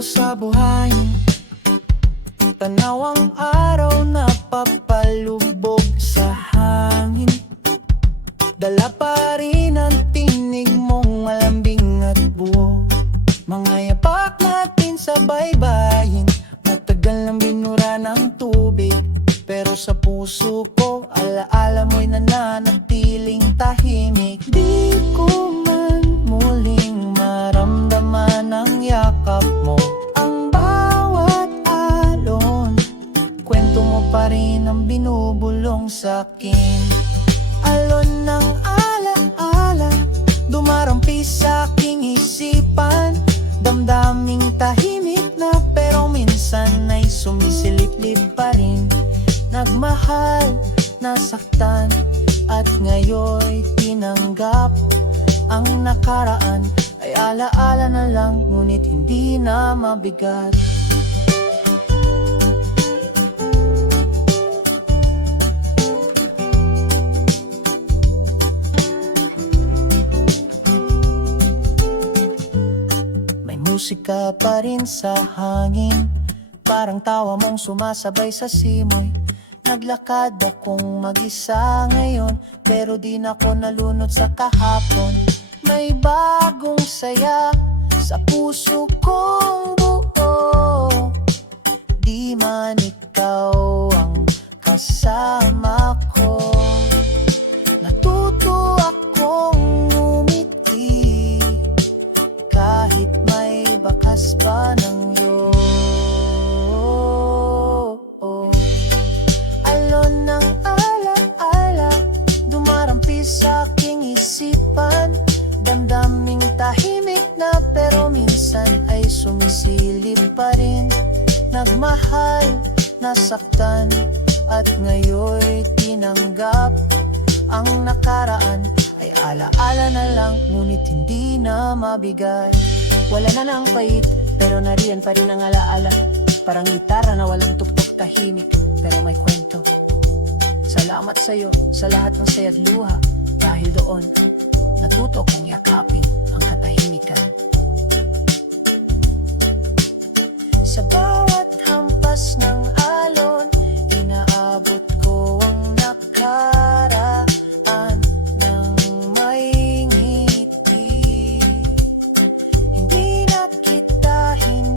ko sa buhay. Tanaw ang araw na papalubog sa hangin. Dala pa rin ang tinig mong malambing at buo. Mga yapak natin sa baybayin, matagal nang binura ng tubig. Pero sa puso ko, alaala mo'y nananatiling tahimik. Di ko man muling maramdaman ang yakap mo. Ang bawat alon, kwento mo pa rin ang binubulong sa'kin. Alon ng alaala, dumarampi sa aking isipan. Damdaming tahimik na pero minsan ay sumisilip-lip pa rin. Nagmahal, nasaktan, at ngayon'y tinanggap. Ang nakaraan ay alaala na lang, ngunit hindi na mabigat. May musika pa rin sa hangin, parang tawa mong sumasabay sa simoy. Naglakad akong mag-isa ngayon, pero di na ako nalunod sa kahapon. May bagong saya sa puso kong buo. Di man ikaw ang kasama ko, natuto akong ngumiti kahit may bakas pa ng iyong ng alaala, dumarampi sa aking isipan. Damdaming tahimik na pero minsan ay sumisilip pa rin. Nagmahal, nasaktan, at ngayon'y tinanggap. Ang nakaraan ay alaala na lang, ngunit hindi na mabigat. Wala na ng pait, pero nariyan pa rin ang alaala. Parang gitara na walang tugtog, tahimik pero may kwento. Salamat sa'yo sa lahat ng saya't luha. Dahil doon, natuto kong yakapin ang katahimikan. Sa